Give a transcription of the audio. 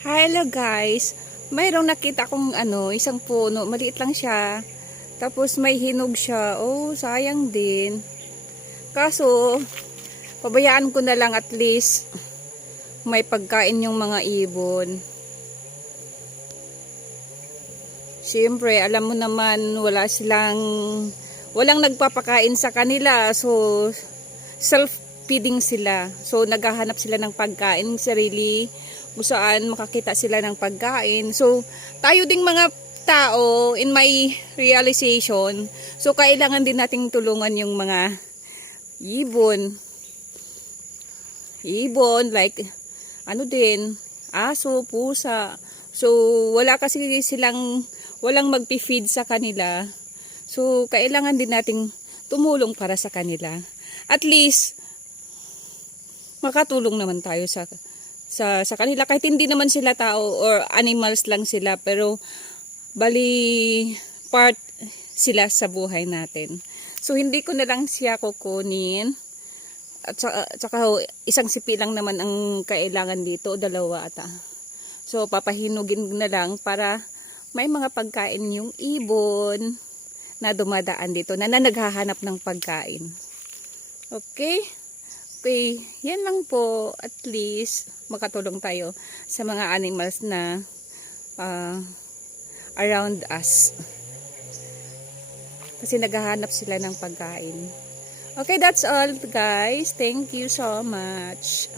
Hello guys, mayroong nakita kong isang puno, maliit lang siya. Tapos may hinog siya. Oh, sayang din. Kaso, pabayaan ko na lang at least may pagkain yung mga ibon. Siyempre, alam mo naman walang nagpapakain sa kanila. So, self-feeding sila. So, naghahanap sila ng pagkain sarili kung saan makakita sila ng pagkain. So, tayo ding mga tao, in my realization, so kailangan din nating tulungan yung mga ibon. Ibon, like, aso, pusa. So, walang magpi-feed sa kanila. So, kailangan din nating tumulong para sa kanila. At least, makatulong naman tayo sa kanila kahit hindi naman sila tao or animals lang sila, pero bali part sila sa buhay natin. So hindi ko na lang siya kukunin at saka isang sipi lang naman ang kailangan dito, dalawa ata. So papahinugin na lang para may mga pagkain yung ibon na dumadaan dito na naghahanap ng pagkain. Okay? Okay, yan lang po, at least makatulong tayo sa mga animals na around us. Kasi naghahanap sila ng pagkain. Okay, that's all guys. Thank you so much.